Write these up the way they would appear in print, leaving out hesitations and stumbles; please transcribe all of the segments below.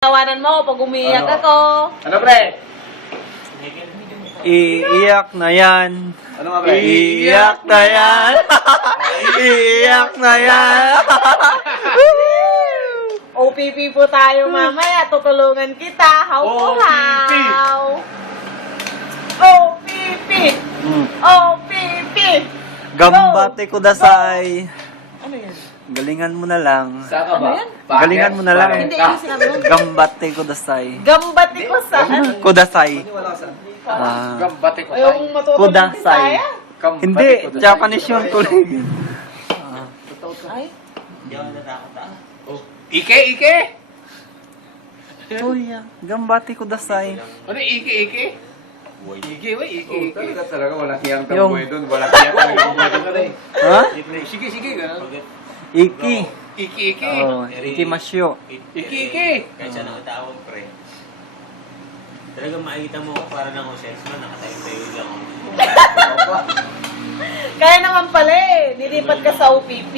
Tawanan mo ako pag umiiyak Ano? ako. Ano, pre? Iiyak na yan. Ano nga, pre? Iiyak na yan. Iiyak na yan. OPP po tayo mamaya. Tutulungan kita. How to OPP. how. OPP. OPP. Gambate ko dasay. Ano yan? Galingan mo na lang. Saka ba? Ano yan? Galingan mo na lang. Hindi, yung sinabi mo. Gambate ko dasay. Gambati ko sa... Kudasay. Wala ka Ah, Gambate ko Ayokong matuto ng Kudasay. Bisaya. hindi, Japanese yun tuloy. Ay, Ike, Ike! Tuya, gambate ko dasay. Ano, Ike, Ike? Ike, wey, Ike, Ike. Talaga, walang hiyang Yung- tamboy doon. Walang hiyang tamboy doon. Ha? Sige, sige, gano'n. Iki. Ike, Ike. Oh, Iki Masyo. Ike, Ike. Kahit siya nakatawag, pre. Talagang makikita mo ako para lang ako salesman, nakatayo-tayo lang ako. kaya naman pala eh. Nilipat ka sa OPP.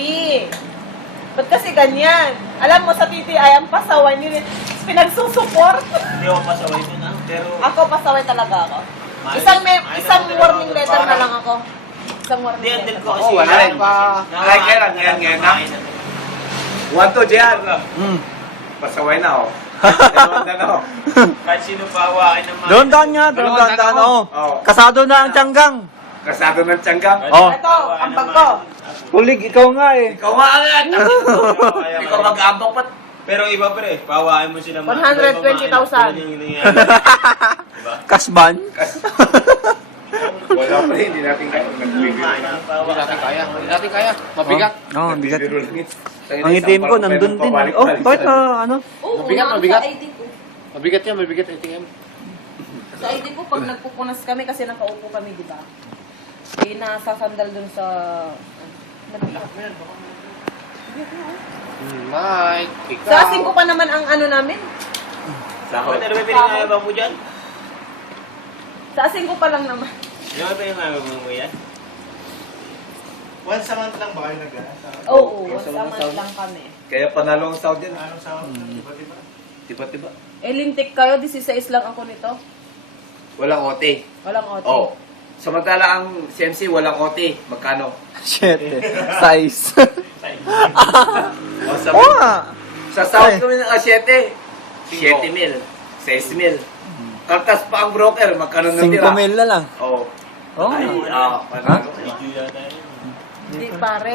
Ba't kasi ganyan? Alam mo, sa TTI, ang pasaway nila, pinagsusuport. Hindi ako pasaway dun, ha? Pero, Ako, pasaway talaga ako. Mahal- Isang mahal isang naman warning talaga letter na parang- lang ako. Isang warning hindi, andun letter. ko kasi. wala rin pa. Ay, kailan, ngayon na. 1-2, Jan. Hmm. Pasaway na, oh. Dalawang na, oh. Kahit sino pa hawakin ng mga... Doon daan nga, doon daan. Oh. Oo. Kasado na ang tiyanggang. Kasado ng tiyanggang. Oh. Ito, ang bag ko. Kulig, ikaw nga eh. Ikaw nga agad. Ikaw mag-aambak pa. Pero iba, pre. Pahawakin mo sila. 120,000. Yun yung nangyayari. Diba? Kasban. Wala pa rin, hindi natin kaya. Hindi natin kaya. Hindi natin kaya. Mabigat. Oh, bigat. Nagbibiro lang yun. Ang itim ko, nandun din. Oh, bakit ano? Oo, Mabigat, nandun mabigat. Sa ID ko. Mabigat yan, mabigat ATM. Sa ID ko, pag nagpupunas kami, kasi nakaupo kami, di ba? Eh, nasasandal dun sa... Mabigat. Mike, ikaw. Sa 5 pa naman ang ano namin. Sahod. Ano ba pinangayabang mo dyan? Sa 5 pa lang naman. Ano ba pinangayabang mo yan? Once a month lang ba kayo nag-aasa? Oo, Sa mga sama sound. lang kami. Kaya panalo ang Saudi yan. Anong sa iba-iba? Tiba-tiba. Eh, lintik kayo, 16 lang ako nito. Walang OT. Walang OT. Oh. Samantala ang CMC walang OT. Magkano? Shit eh. Size. Oh, sa, Oo nga. sa South kami ng 7. 7 mil. 6 mil. Kaltas pa ang broker. Magkano 5 natira? mil na lang. Oh. Oh. Ay, panalo. Video yata yun. Hindi, pare.